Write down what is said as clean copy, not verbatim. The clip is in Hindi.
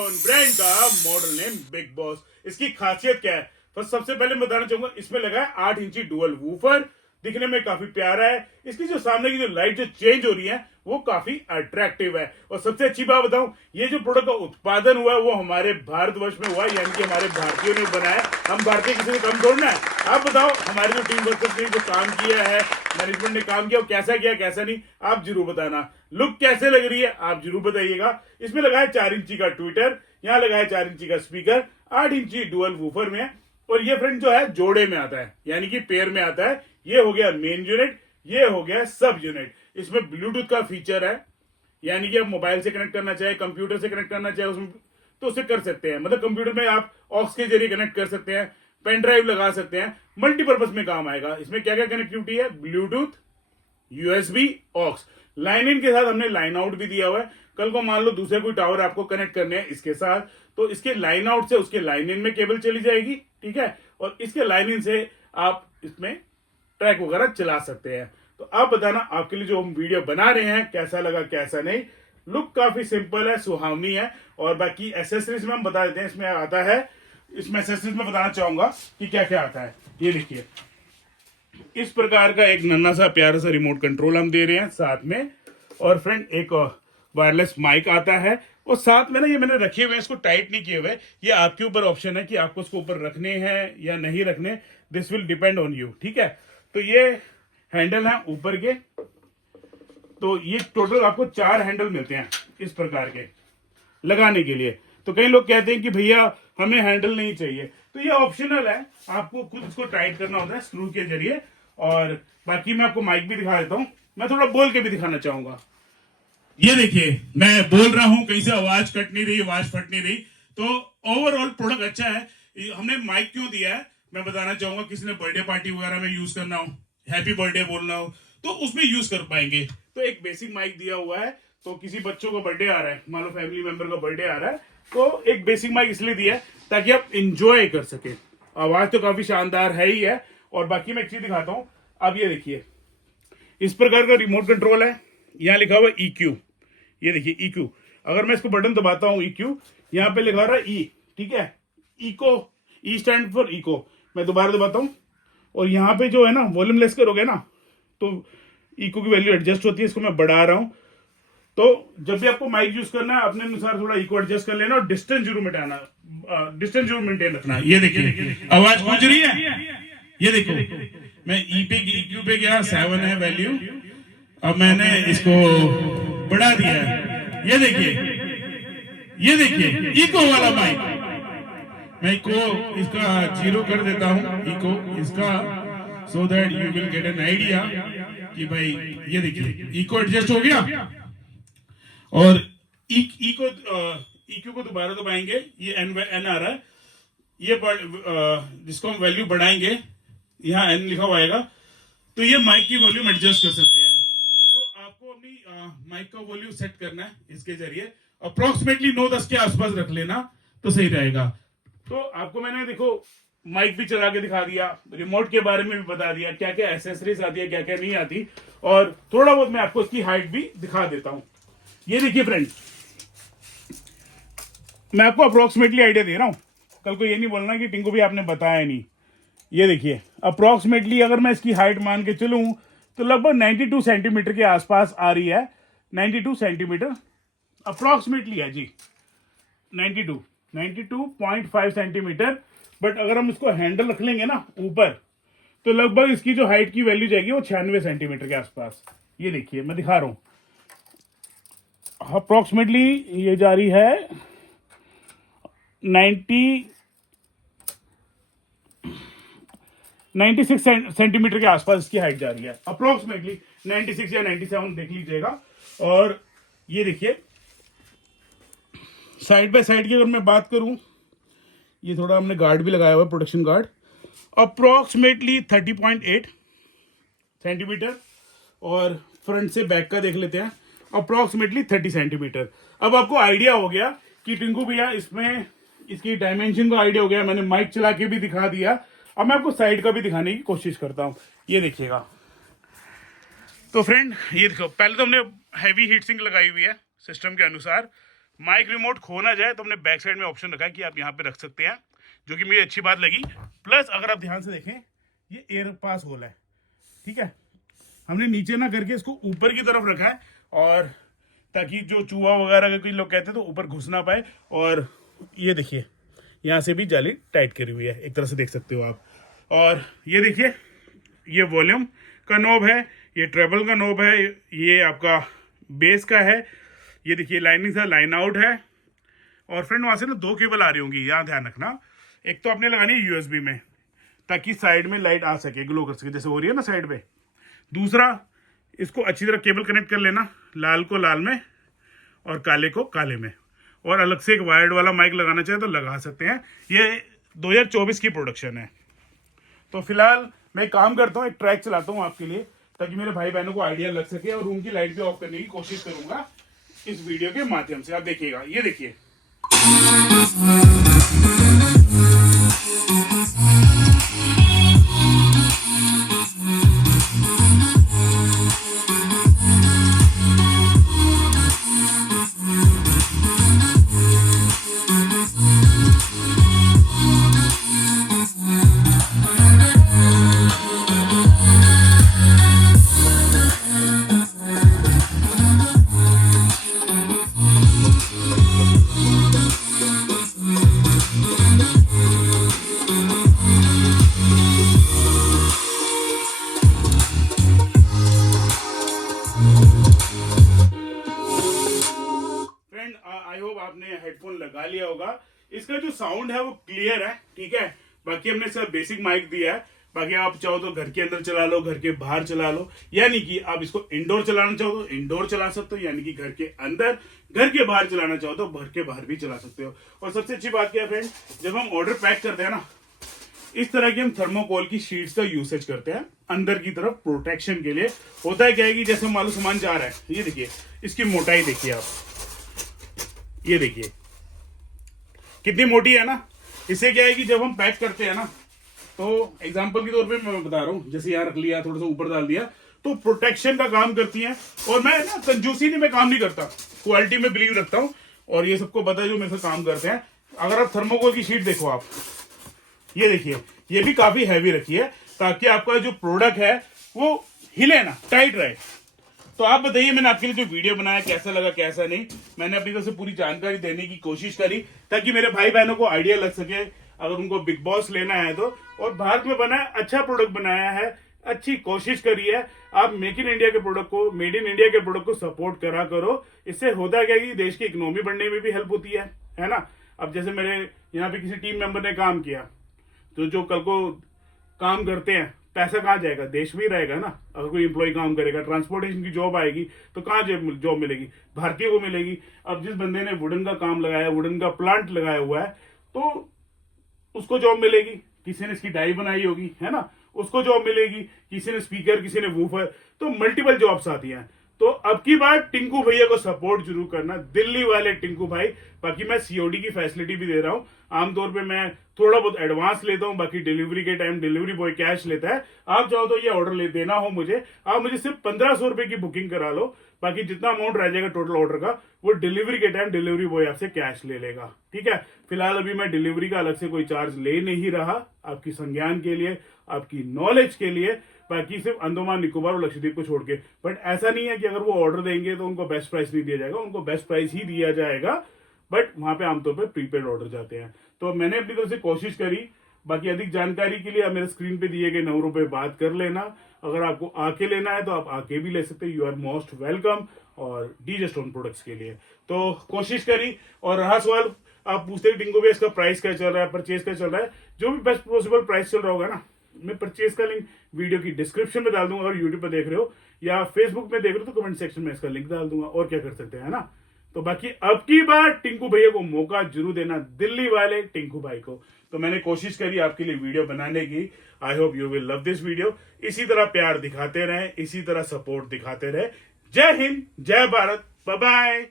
एमेजॉन ब्रांड का मॉडल नेम बिग बॉस। इसकी खासियत क्या है? फर्स्ट सबसे पहले मैं बताना चाहूंगा, इसमें लगा है 8 इंची डुअल वूफर। दिखने में काफी प्यारा है। इसकी जो सामने की जो लाइट जो चेंज हो रही है वो काफी अट्रैक्टिव है। और सबसे अच्छी बात बताऊं, ये जो प्रोडक्ट का उत्पादन हुआ है वो हमारे भारतवर्ष में हुआ है, यानी कि हमारे भारतीयों ने बनाया। हम भारतीय किसी से कम थोड़ना है। आप बताओ, हमारे जो टीम वर्कर्स ने जो काम किया है, मैनेजमेंट ने काम किया, वो कैसा किया कैसा नहीं, आप जरूर बताना। लुक कैसे लग रही है आप जरूर बताइएगा। इसमें लगा है 4 इंची का ट्विटर, यहाँ लगा है 4 इंची का स्पीकर, 8 इंची डुअल वूफर में। और ये फ्रेंड जो है जोड़े में आता है, यानी कि पेयर में आता है। ये हो गया मेन यूनिट, ये हो गया सब यूनिट। इसमें ब्लूटूथ का फीचर है, यानी कि आप मोबाइल से कनेक्ट करना चाहे, कंप्यूटर से कनेक्ट करना चाहे उसमें तो उसे कर सकते हैं। मतलब कंप्यूटर में आप ऑक्स के जरिए कनेक्ट कर सकते हैं, पेन ड्राइव लगा सकते हैं, मल्टीपर्पज में काम आएगा। इसमें क्या क्या कनेक्टिविटी है? Bluetooth, USB, aux. Line in के साथ हमने लाइन आउट भी दिया हुआ है। कल को मान लो दूसरे कोई टावर आपको कनेक्ट करने हैं इसके साथ, तो इसके लाइन आउट से उसके लाइन इन में केबल चली जाएगी, ठीक है। और इसके लाइन इन से आप इसमें ट्रैक वगैरह चला सकते हैं। तो आप बताना आपके लिए जो हम वीडियो बना रहे हैं कैसा लगा कैसा नहीं। लुक काफी सिंपल है, सुहावनी है। और बाकी एसेसरीज में हम बता देते हैं। इसमें आता है, इसमें एसेसरीज में बताना चाहूंगा कि क्या क्या आता है। ये देखिए, इस प्रकार का एक नन्हा सा प्यारा सा रिमोट कंट्रोल हम दे रहे हैं साथ में। और फ्रेंड एक वायरलेस माइक आता है। और साथ में ना, ये मैंने रखे हुए हैं, इसको टाइट नहीं किए हुए। ये आपके ऊपर ऑप्शन है कि आपको इसको ऊपर रखने हैं या नहीं रखने। This will depend on you, ठीक है। तो ये हैंडल है ऊपर के। तो ये टोटल आपको 4 हैंडल मिलते हैं इस प्रकार के लगाने के लिए। तो कई लोग कहते हैं कि भैया हमें हैंडल नहीं चाहिए, तो ये ऑप्शनल है, आपको खुद इसको टाइट करना होता है स्क्रू के जरिए। और बाकी मैं आपको माइक भी दिखा देता हूं। मैं थोड़ा बोल के भी दिखाना चाहूंगा। ये देखिए, मैं बोल रहा हूं, कहीं से आवाज कट नहीं रही, आवाज फट नहीं रही। तो ओवरऑल प्रोडक्ट अच्छा है। हमने माइक क्यों दिया है मैं बताना चाहूंगा। किसी ने बर्थडे पार्टी वगैरह में यूज करना हो, हैप्पी बर्थडे बोलना हो, तो उसमें यूज कर पाएंगे। तो एक बेसिक माइक दिया हुआ है। तो किसी बच्चों का बर्थडे आ रहा है, मान लो फैमिली मेंबर का बर्थडे आ रहा है, तो एक बेसिक माइक इसलिए दिया है ताकि आप इंजॉय कर सके। आवाज तो काफी शानदार है ही है। और बाकी मैं एक चीज दिखाता हूं। अब ये देखिए, इस प्रकार का रिमोट कंट्रोल है। यहाँ लिखा हुआ EQ, ये देखिए EQ। अगर मैं इसको बटन दबाता हूँ EQ, यहाँ पे लिखा रहा है E, ठीक है। Echo, E stand for echo. मैं दोबारा दबाता हूँ और यहाँ पे जो है ना, वॉल्यूम लेस करोगे ना तो इको की वैल्यू एडजस्ट होती है। इसको मैं बढ़ा रहा हूँ। तो जब भी आपको माइक यूज करना है अपने अनुसार थोड़ा इको एडजस्ट कर लेना और डिस्टेंस जरूर मिटाना, डिस्टेंस जरूर मेंटेन रखना। ये देखिए आवाज पहुंच रही है। ये देखो, मैं EQ पे गया, 7 है वैल्यू। अब मैंने इसको बढ़ा दिया है। ये देखिए इको वाला माइक। मैं इको इसका 0 कर देता हूं, इको इसका, so that you will get an idea कि भाई ये देखिए इको एडजस्ट हो गया। और EQ को दोबारा दबाएंगे, ये N आ रहा है। ये जिसको हम वैल्यू बढ़ाएंगे, यहाँ N लिखा हुआ आएगा, तो ये माइक की वॉल्यूम एडजस्ट कर सकते हैं। तो आपको अपनी माइक का वॉल्यूम सेट करना है इसके जरिए। अप्रोक्सीमेटली 9-10 के आसपास रख लेना तो सही रहेगा। तो आपको मैंने देखो माइक भी चला के दिखा दिया, रिमोट के बारे में भी बता दिया, क्या क्या एसेसरीज आती है क्या क्या नहीं आती। और थोड़ा बहुत मैं आपको इसकी हाइट भी दिखा देता हूं। ये देखिए फ्रेंड, मैं आपको अप्रोक्सीमेटली आइडिया दे रहा हूं, कल को ये नहीं बोलना कि टिंकू भी आपने बताया नहीं। ये देखिए अप्रोक्सीमेटली अगर मैं इसकी हाइट मान के चलूं तो लगभग 92 सेंटीमीटर के आसपास आ रही है। 92 सेंटीमीटर अप्रोक्सीमेटली है जी, 92.5 सेंटीमीटर। बट अगर हम इसको हैंडल रख लेंगे ना ऊपर, तो लगभग इसकी जो हाइट की वैल्यू जाएगी वो 96 सेंटीमीटर के आसपास। ये देखिए मैं दिखा रहा हूं, अप्रोक्सीमेटली ये जा रही है 96 सेंटीमीटर के आसपास इसकी हाइट जा रही है। अप्रोक्सीमेटली 96 या 97 देख लीजिएगा। और ये देखिए साइड बाय साइड की अगर मैं बात करूं, ये थोड़ा हमने गार्ड भी लगाया हुआ है, प्रोटेक्शन गार्ड। Approximately 30.8 centimetre. और फ्रंट से बैक का देख लेते हैं, अप्रोक्सीमेटली 30 सेंटीमीटर। अब आपको आइडिया हो गया कि टिंकू भैया इसमें इसकी डायमेंशन का आइडिया हो गया। मैंने माइक चला के भी दिखा दिया। अब मैं आपको साइड का भी दिखाने की कोशिश करता हूं। ये देखिएगा, तो फ्रेंड ये देखो, पहले तो हमने हैवी हीट सिंक लगाई हुई है सिस्टम के अनुसार। माइक रिमोट खो ना जाए तो हमने बैक साइड में ऑप्शन रखा है कि आप यहाँ पे रख सकते हैं, जो कि मुझे अच्छी बात लगी। प्लस अगर आप ध्यान से देखें ये एयर पास होल है, ठीक है, हमने नीचे ना करके इसको ऊपर की तरफ रखा है, और ताकि जो चूहा वगैरह का कोई लोग कहते हैं तो ऊपर घुस ना पाए। और ये देखिए यहाँ से भी जाली टाइट करी हुई है, एक तरह से देख सकते हो आप। और ये देखिए ये वॉल्यूम का नॉब है, ये ट्रेबल का नॉब है, ये आपका बेस का है, ये देखिए लाइनिंग से लाइन आउट है। और फ्रेंड वहाँ से ना 2 केबल आ रही होंगी, यहाँ ध्यान रखना। एक तो आपने लगानी है यूएसबी में, ताकि साइड में लाइट आ सके, ग्लो कर सके, जैसे हो रही है ना साइड पे। दूसरा, इसको अच्छी तरह केबल कनेक्ट कर लेना, लाल को लाल में और काले को काले में। और अलग से एक वायर्ड वाला माइक लगाना चाहे तो लगा सकते हैं। ये 2024 की प्रोडक्शन है। तो फिलहाल मैं काम करता हूँ, एक ट्रैक चलाता हूँ आपके लिए, ताकि मेरे भाई बहनों को आइडिया लग सके, और रूम की लाइट भी ऑफ करने की कोशिश करूंगा इस वीडियो के माध्यम से। आप देखिएगा, ये देखिए आई होप आपने हेडफोन लगा लिया होगा। इसका जो साउंड है वो क्लियर है, ठीक है। बाकी हमने सिर्फ बेसिक माइक दिया है, बाकी आप चाहो तो घर के अंदर चला लो, घर के बाहर चला लो, यानी कि आप इसको इंडोर चलाना चाहो तो इंडोर चला सकते हो, यानी कि घर के अंदर, घर के बाहर चलाना चाहो तो घर के बाहर भी चला सकते हो। और सबसे अच्छी बात क्या है फ्रेंड, जब हम ऑर्डर पैक करते हैं ना, इस तरह की हम थर्मोकोल की शीट्स का यूसेज करते हैं अंदर की तरफ प्रोटेक्शन के लिए। होता है क्या है कि जैसे मान लो सामान जा रहा है, ये देखिए इसकी मोटाई देखिए आप, ये देखिए कितनी मोटी है ना। इससे क्या है कि जब हम पैक करते हैं ना, तो एग्जांपल के तौर पे मैं बता रहा हूँ, जैसे यहाँ रख लिया, थोड़ा सा ऊपर डाल दिया, तो प्रोटेक्शन का काम करती हैं। और मैं ना कंजूसी नहीं, मैं काम नहीं करता, क्वालिटी में बिलीव रखता हूँ, और ये सबको पता है जो मेरे से काम करते हैं। अगर आप थर्मोकोल की शीट देखो आप, ये देखिए ये भी काफी हैवी रखी है, ताकि आपका जो प्रोडक्ट है वो हिले ना, टाइट रहे। तो आप बताइए, मैंने आपके लिए जो वीडियो बनाया कैसा लगा कैसा नहीं। मैंने अपनी तरफ से पूरी जानकारी देने की कोशिश करी, ताकि मेरे भाई बहनों को आइडिया लग सके अगर उनको बिग बॉस लेना है तो। और भारत में बना है, अच्छा प्रोडक्ट बनाया है, अच्छी कोशिश करी है। आप मेक इन इंडिया के प्रोडक्ट को, मेड इन इंडिया के प्रोडक्ट को सपोर्ट करा करो। इससे होता क्या कि देश की इकोनॉमी बढ़ने में भी हेल्प होती है ना। अब जैसे मेरे यहाँ पे किसी टीम मेंबर ने काम किया, तो जो कल को काम करते हैं, पैसा कहाँ जाएगा, देश में ही रहेगा ना। अगर कोई एम्प्लॉय काम करेगा, ट्रांसपोर्टेशन की जॉब आएगी, तो कहाँ जॉब मिलेगी, भारतीय को मिलेगी। अब जिस बंदे ने वुडन का काम लगाया, वुडन का प्लांट लगाया हुआ है, तो उसको जॉब मिलेगी। किसी ने इसकी डाई बनाई होगी, है ना, उसको जॉब मिलेगी। किसी ने स्पीकर, किसी ने वूफर, तो मल्टीपल जॉब्स आती हैं। तो अब की बार टिंकू भैया को सपोर्ट जरूर करना, दिल्ली वाले टिंकू भाई। बाकी मैं सीओडी की फैसिलिटी भी दे रहा हूँ। आमतौर पे मैं थोड़ा बहुत एडवांस लेता हूँ, बाकी डिलीवरी के टाइम डिलीवरी बॉय कैश लेता है। आप चाहो तो ये ऑर्डर ले देना हो मुझे, आप मुझे सिर्फ 1500 रुपए की बुकिंग करा लो। बाकी जितना अमाउंट रह जाएगा टोटल ऑर्डर का, वो डिलीवरी के टाइम डिलीवरी बॉय आपसे कैश ले लेगा, ठीक है। फिलहाल अभी मैं डिलीवरी का अलग से कोई चार्ज ले नहीं रहा, आपकी संज्ञान के लिए, आपकी नॉलेज के लिए। बाकी सिर्फ अंडमान निकोबार और लक्षद्वीप को छोड़ के। बट ऐसा नहीं है कि अगर वो ऑर्डर देंगे तो उनको बेस्ट प्राइस नहीं दिया जाएगा, उनको बेस्ट प्राइस ही दिया जाएगा। बट वहां पे आमतौर पर प्रीपेड ऑर्डर जाते हैं। तो मैंने अपनी तरफ से कोशिश करी। बाकी अधिक जानकारी के लिए आप मेरे स्क्रीन पे दिए गए नंबरों पे बात कर लेना। अगर आपको आके लेना है तो आप आके भी ले सकते हैं, यू आर मोस्ट वेलकम। और डीजे स्टोन प्रोडक्ट्स के लिए तो कोशिश करी। और रहा सवाल, आप पूछते हैं टिंकू भैया इसका प्राइस क्या चल रहा है, परचेज क्या चल रहा है, जो भी बेस्ट पॉसिबल प्राइस चल रहा होगा ना, मैं परचेज का लिंक वीडियो की डिस्क्रिप्शन में डाल दूंगा। अगर यूट्यूब पर देख रहे हो या फेसबुक में देख रहे हो तो कमेंट सेक्शन में इसका लिंक डाल दूंगा। और क्या कर सकते हैं ना। तो बाकी अब की बार टिंकू भैया को मौका जरूर देना, दिल्ली वाले टिंकू भाई को। तो मैंने कोशिश करी आपके लिए वीडियो बनाने की। I hope you will love this video. इसी तरह प्यार दिखाते रहे, इसी तरह सपोर्ट दिखाते रहे। जय हिंद, जय भारत, बाय बाय।